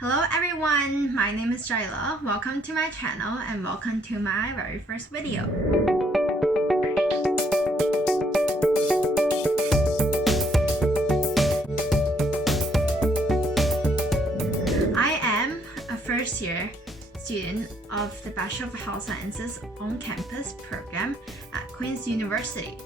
Hello everyone, my name is Jaila. Welcome to my channel and welcome to my very first video. I am a first year student of the Bachelor of Health Sciences on-campus program at Queen's University.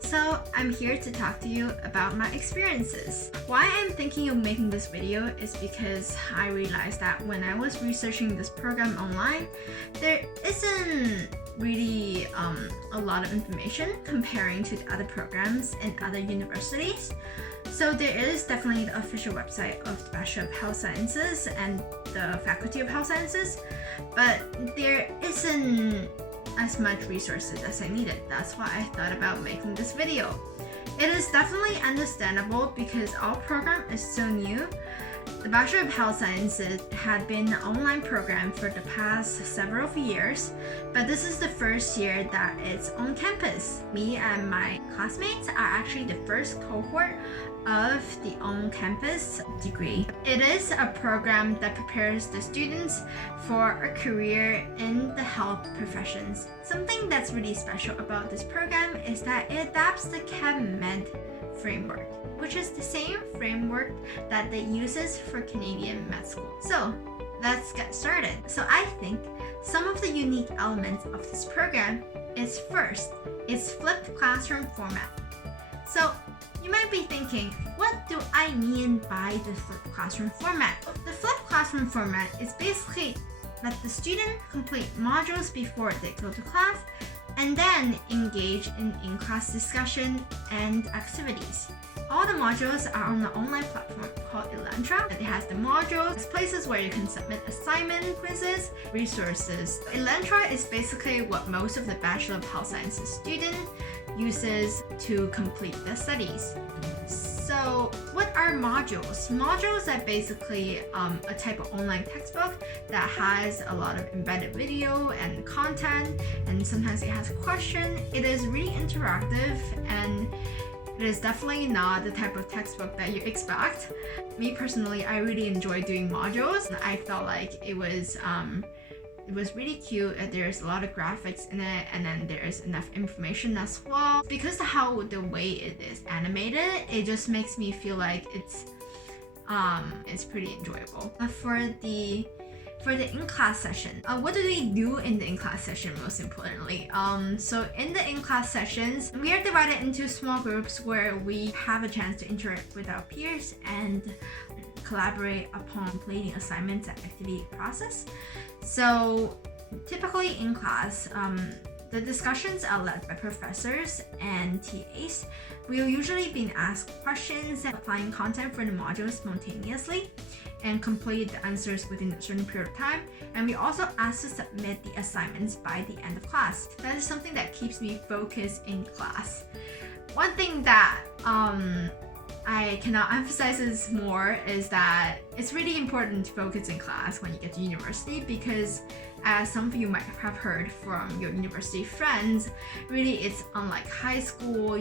So I'm here to talk to you about my experiences. Why I'm thinking of making this video is because I realized that when I was researching this program online, there isn't really a lot of information comparing to the other programs in other universities. So there is definitely the official website of the Bachelor of Health Sciences and the Faculty of Health Sciences, but there isn't as much resources as I needed. That's why I thought about making this video. It is definitely understandable because our program is so new. The Bachelor of Health Sciences had been an online program for the past several years, but this is the first year that it's on campus. Me and my classmates are actually the first cohort of the on-campus degree. It is a program that prepares the students for a career in the health professions. Something that's really special about this program is that it adapts the CAP-MED framework, which is the same framework that they uses for Canadian med school. So let's get started. So I think some of the unique elements of this program is first, its flipped classroom format. So you might be thinking, what do I mean by the flipped classroom format? The flipped classroom format is basically that the student complete modules before they go to class and then engage in class discussion and activities. All the modules are on the online platform called Altow. It has the modules, places where you can submit assignment, quizzes, resources. Altow is basically what most of the Bachelor of Health Sciences student uses to complete their studies. So what are modules? Modules are basically a type of online textbook that has a lot of embedded video and content, and sometimes it has a question. It is really interactive and it is definitely not the type of textbook that you expect. Me personally, I really enjoy doing modules. I felt like it was really cute. There's a lot of graphics in it, and then there's enough information as well. Because the way it is animated, it just makes me feel like it's pretty enjoyable. For the in-class session, what do we do in the in-class session most importantly? So in the in-class sessions, we are divided into small groups where we have a chance to interact with our peers and collaborate upon completing assignments and activity process. So typically in class, the discussions are led by professors and TAs. We will usually be asked questions and applying content for the module spontaneously and complete the answers within a certain period of time. And we also ask to submit the assignments by the end of class. That is something that keeps me focused in class. One thing that I cannot emphasize this more is that it's really important to focus in class when you get to university, because as some of you might have heard from your university friends, really it's unlike high school.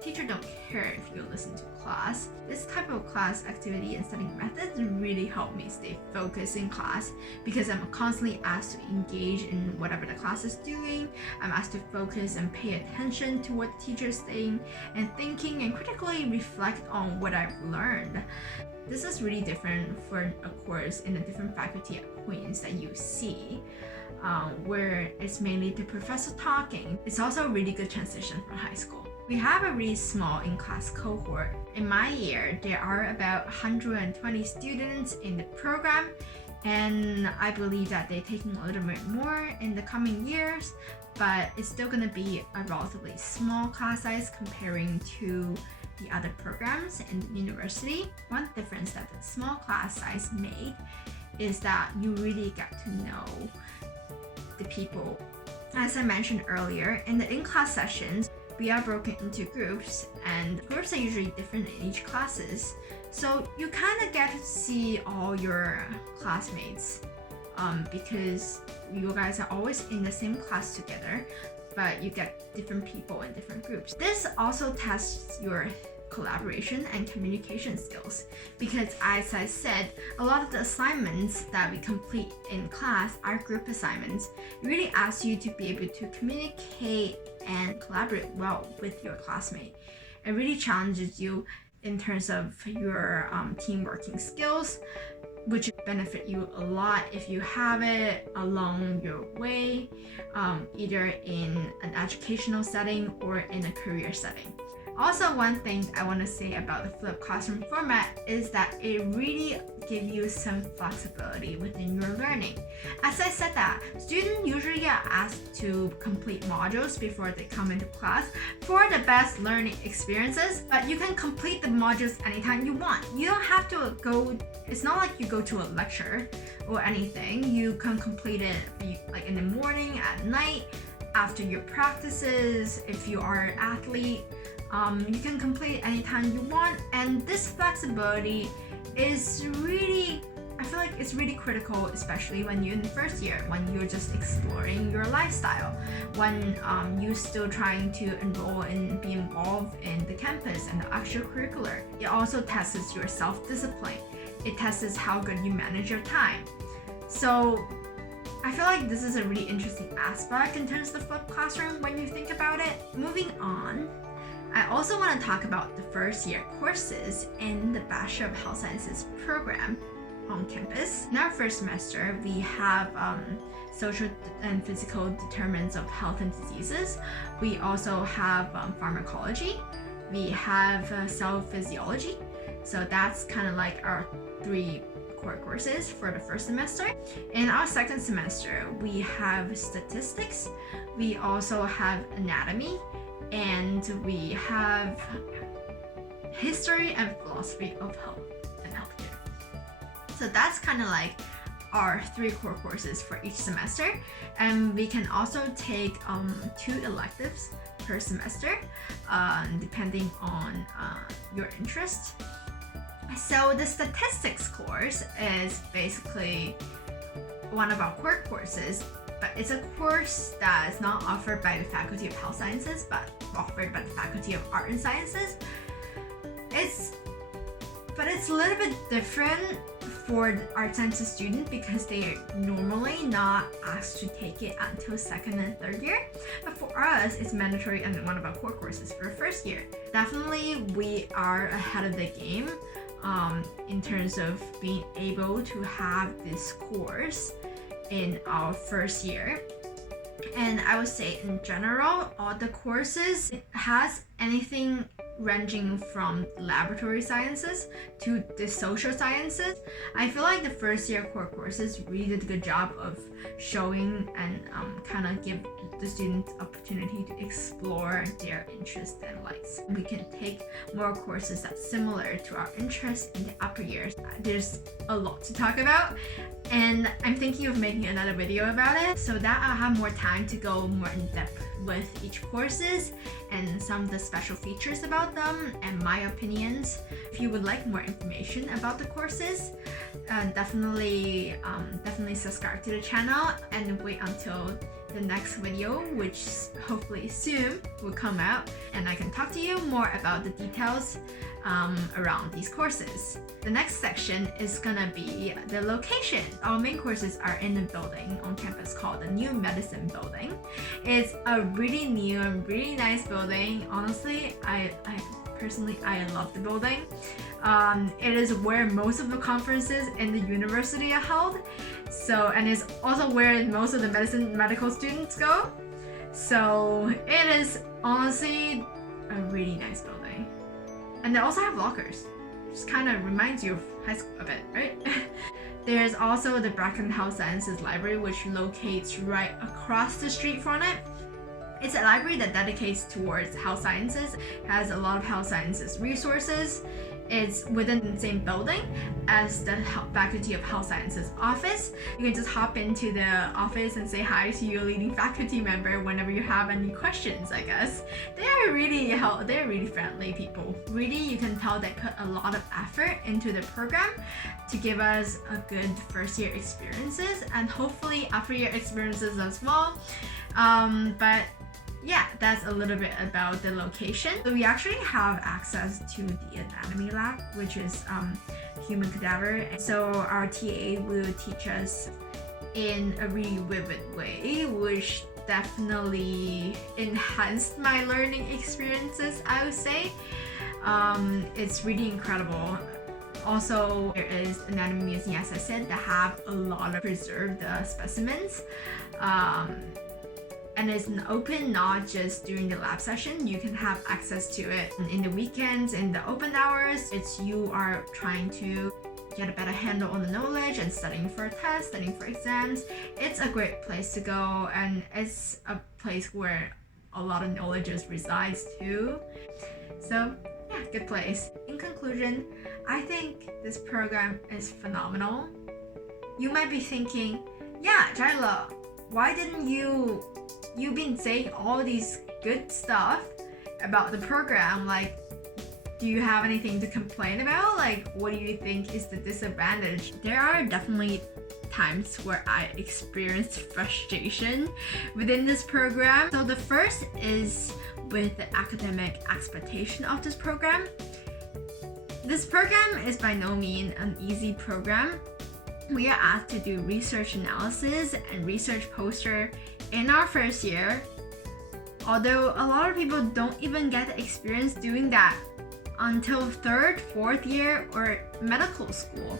Teacher don't care if you listen to class. This type of class activity and studying methods really help me stay focused in class, because I'm constantly asked to engage in whatever the class is doing. I'm asked to focus and pay attention to what the teacher is saying and thinking and critically reflect on what I've learned. This is really different for a course in a different faculty at Queen's that you see, where it's mainly the professor talking. It's also a really good transition from high school. We have a really small in-class cohort. In my year, there are about 120 students in the program, and I believe that they're taking a little bit more in the coming years, but it's still going to be a relatively small class size comparing to the other programs in the university. One difference that the small class size made is that you really get to know the people. As I mentioned earlier, in the in-class sessions, we are broken into groups, and groups are usually different in each classes. So you kind of get to see all your classmates because you guys are always in the same class together, but you get different people in different groups. This also tests your collaboration and communication skills, because as I said, a lot of the assignments that we complete in class are group assignments. It really asks you to be able to communicate and collaborate well with your classmate. It really challenges you in terms of your team working skills, which benefit you a lot if you have it along your way, either in an educational setting or in a career setting. Also, one thing I want to say about the flipped classroom format is that it really gives you some flexibility within your learning. As I said that, students usually get asked to complete modules before they come into class for the best learning experiences, but you can complete the modules anytime you want. You don't have to go, it's not like you go to a lecture or anything. You can complete it like in the morning, at night, after your practices, if you are an athlete. You can complete it anytime you want, and this flexibility is really, I feel like it's really critical, especially when you're in the first year, when you're just exploring your lifestyle, when you're still trying to enroll and be involved in the campus and the extracurricular. It also tests your self-discipline. It tests how good you manage your time. So I feel like this is a really interesting aspect in terms of the flipped classroom when you think about it. Moving on, I also want to talk about the first year courses in the Bachelor of Health Sciences program on campus. In our first semester, we have social and physical determinants of health and diseases. We also have pharmacology. We have cell physiology. So that's kind of like our 3 core courses for the first semester. In our second semester, we have statistics. We also have anatomy. And we have history and philosophy of health and healthcare. So that's kind of like our 3 core courses for each semester. And we can also take 2 electives per semester, depending on your interest. So the statistics course is basically one of our core courses, but it's a course that is not offered by the Faculty of Health Sciences, but offered by the Faculty of Art and Sciences. It's a little bit different for the art sciences student because they are normally not asked to take it until 2nd and 3rd year. But for us, it's mandatory and one of our core courses for first year. Definitely, we are ahead of the game in terms of being able to have this course in our first year. And I would say in general, all the courses, it has anything ranging from laboratory sciences to the social sciences. I feel like the first year core courses really did a good job of showing and kind of give the students opportunity to explore their interests and likes. We can take more courses that's similar to our interests in the upper years. There's a lot to talk about, and I'm thinking of making another video about it so that I'll have more time to go more in depth with each courses and some of the special features about them and my opinions. If you would like more information about the courses, definitely subscribe to the channel and wait until the next video, which hopefully soon will come out, and I can talk to you more about the details around these courses. The next section is gonna be the location. Our main courses are in a building on campus called the New Medicine Building. It's a really new and really nice building. Honestly, I personally love the building. It is where most of the conferences in the university are held. So, and it's also where most of the medical students go. So it is honestly a really nice building. And they also have lockers. Just kind of reminds you of high school a bit, right? There's also the Bachelor of Health Sciences library, which locates right across the street from it. It's a library that dedicates towards health sciences, has a lot of health sciences resources. It's within the same building as the Faculty of Health Sciences office. You can just hop into the office and say hi to your leading faculty member whenever you have any questions, I guess. They're really friendly people. Really, you can tell they put a lot of effort into the program to give us a good first year experiences and hopefully upper year experiences as well. But yeah, that's a little bit about the location. So we actually have access to the anatomy lab, which is human cadaver. So our TA will teach us in a really vivid way, which definitely enhanced my learning experiences, I would say. It's really incredible. Also, there is anatomy museum, as I said, that have a lot of preserved specimens. And it's open not just during the lab session. You can have access to it in the weekends, in the open hours. It's you are trying to get a better handle on the knowledge and studying for tests, studying for exams. It's a great place to go, and it's a place where a lot of knowledge just resides too. So yeah, good place. In conclusion, I think this program is phenomenal. You might be thinking, yeah, Jaila, why didn't you've been saying all these good stuff about the program, like, do you have anything to complain about? Like, what do you think is the disadvantage? There are definitely times where I experienced frustration within this program. So the first is with the academic expectation of this program. This program is by no means an easy program. We are asked to do research analysis and research poster in our first year, although a lot of people don't even get the experience doing that until third, fourth year or medical school.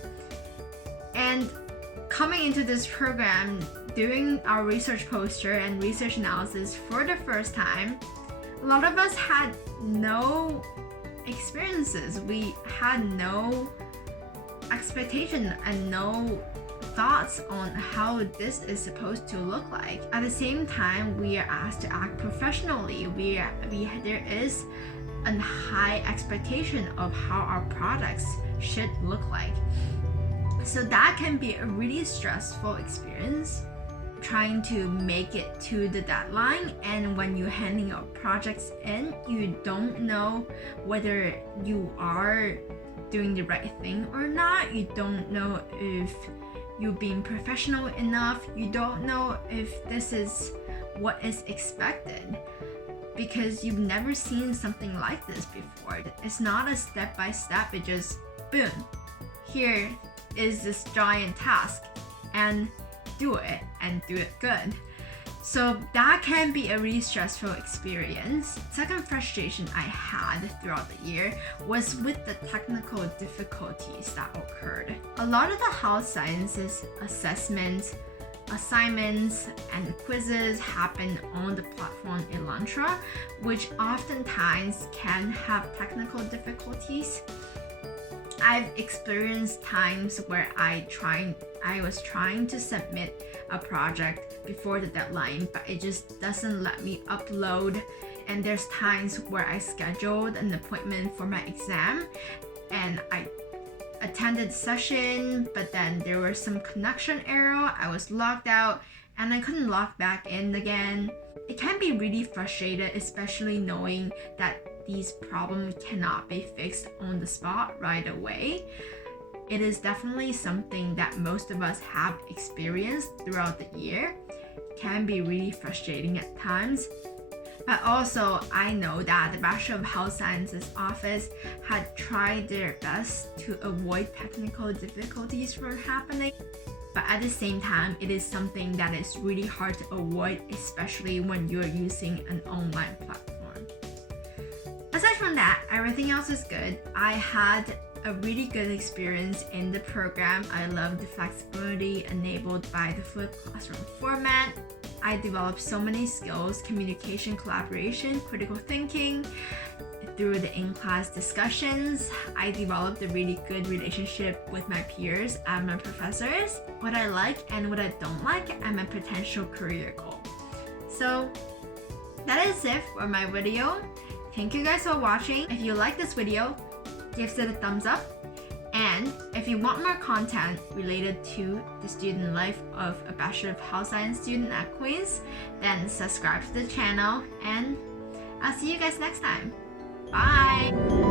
And coming into this program, doing our research poster and research analysis for the first time, a lot of us had no experiences. We had no expectation and no thoughts on how this is supposed to look like. At the same time, we are asked to act professionally. There is a high expectation of how our products should look like. So that can be a really stressful experience, trying to make it to the deadline, and when you're handing out projects in, you don't know whether you are doing the right thing or not. You don't know if you're being professional enough. You don't know if this is what is expected, because you've never seen something like this before. It's not a step-by-step, it just boom, here is this giant task, and do it good. So that can be a really stressful experience. Second frustration I had throughout the year was with the technical difficulties that occurred. A lot of the health sciences assessments, assignments, and quizzes happen on the platform Elantra, which oftentimes can have technical difficulties. I've experienced times where I was trying to submit a project before the deadline, but it just doesn't let me upload. And there's times where I scheduled an appointment for my exam and I attended the session, but then there was some connection error. I was logged out and I couldn't log back in again. It can be really frustrating, especially knowing that these problems cannot be fixed on the spot right away. It is definitely something that most of us have experienced throughout the year. It can be really frustrating at times. But also, I know that the Bachelor of Health Sciences office had tried their best to avoid technical difficulties from happening. But at the same time, it is something that is really hard to avoid, especially when you're using an online platform. Aside from that, everything else is good. I had a really good experience in the program. I love the flexibility enabled by the flipped classroom format. I developed so many skills: communication, collaboration, critical thinking. Through the in-class discussions, I developed a really good relationship with my peers and my professors, what I like and what I don't like, and my potential career goal. So that is it for my video. Thank you guys for watching. If you like this video, give it a thumbs up. And if you want more content related to the student life of a Bachelor of Health Science student at Queen's, then subscribe to the channel, and I'll see you guys next time. Bye!